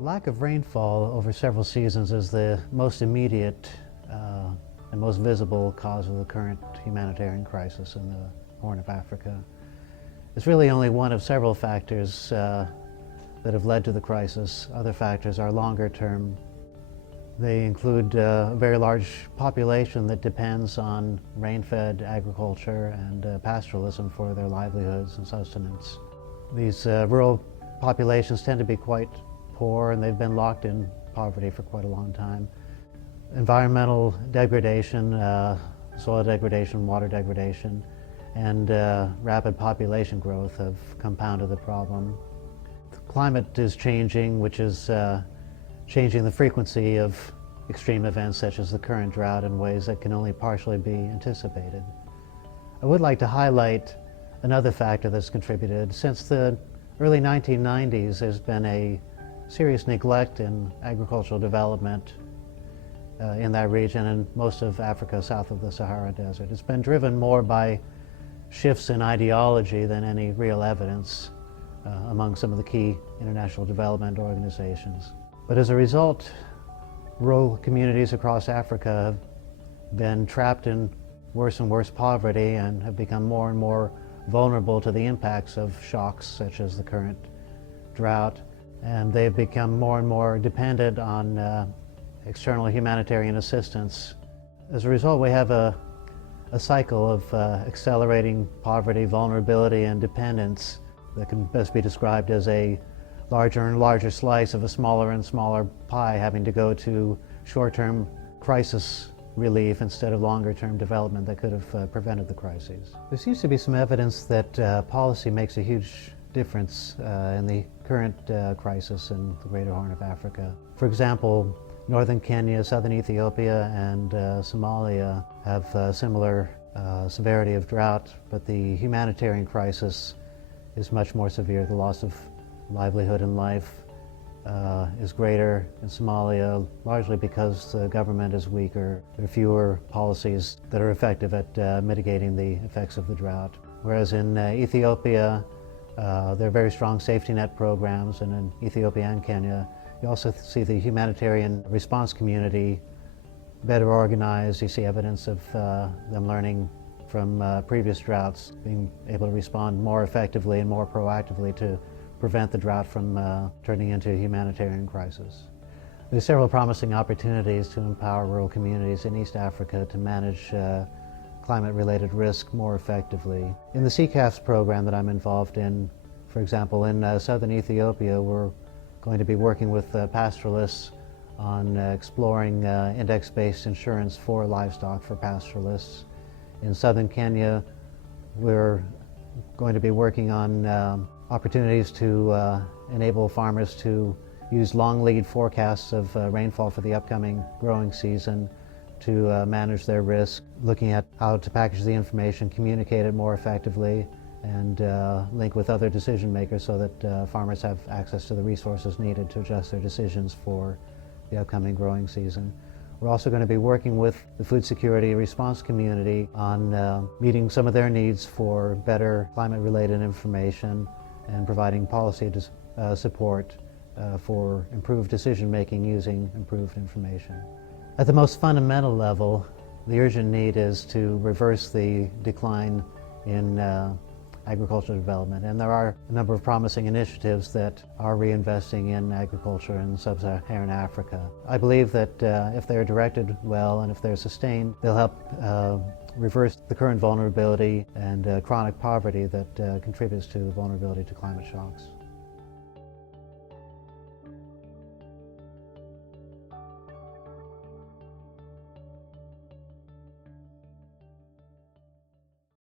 Lack of rainfall over several seasons is the most immediate and most visible cause of the current humanitarian crisis in the Horn of Africa. It's really only one of several factors that have led to the crisis. Other factors are longer term. They include a very large population that depends on rain-fed agriculture and pastoralism for their livelihoods and sustenance. These rural populations tend to be quite poor, and they've been locked in poverty for quite a long time. Environmental degradation, soil degradation, water degradation, and rapid population growth have compounded the problem. The climate is changing, which is changing the frequency of extreme events such as the current drought in ways that can only partially be anticipated. I would like to highlight another factor that's contributed. Since the early 1990s, there's been a serious neglect in agricultural development in that region and most of Africa south of the Sahara Desert. It's been driven more by shifts in ideology than any real evidence among some of the key international development organizations. But as a result, rural communities across Africa have been trapped in worse and worse poverty and have become more and more vulnerable to the impacts of shocks such as the current drought. And they've become more and more dependent on external humanitarian assistance. As a result, we have a cycle of accelerating poverty, vulnerability, and dependence that can best be described as a larger and larger slice of a smaller and smaller pie, having to go to short-term crisis relief instead of longer-term development that could have prevented the crises. There seems to be some evidence that policy makes a huge difference in the current crisis in the Greater Horn of Africa. For example, northern Kenya, southern Ethiopia, and Somalia have similar severity of drought, but the humanitarian crisis is much more severe. The loss of livelihood and life is greater in Somalia, largely because the government is weaker. There are fewer policies that are effective at mitigating the effects of the drought. Whereas in Ethiopia, there are very strong safety net programs, and in Ethiopia and Kenya, you also see the humanitarian response community better organized. You see evidence of them learning from previous droughts, being able to respond more effectively and more proactively to prevent the drought from turning into a humanitarian crisis. There's several promising opportunities to empower rural communities in East Africa to manage climate-related risk more effectively. In the CCAFS program that I'm involved in, for example, in southern Ethiopia, we're going to be working with pastoralists on exploring index-based insurance for livestock for pastoralists. In southern Kenya, we're going to be working on opportunities to enable farmers to use long lead forecasts of rainfall for the upcoming growing season to manage their risk, looking at how to package the information, communicate it more effectively, and link with other decision makers so that farmers have access to the resources needed to adjust their decisions for the upcoming growing season. We're also going to be working with the food security response community on meeting some of their needs for better climate-related information and providing policy support for improved decision-making using improved information. At the most fundamental level, the urgent need is to reverse the decline in agricultural development, and there are a number of promising initiatives that are reinvesting in agriculture in sub-Saharan Africa. I believe that if they're directed well and if they're sustained, they'll help reverse the current vulnerability and chronic poverty that contributes to the vulnerability to climate shocks.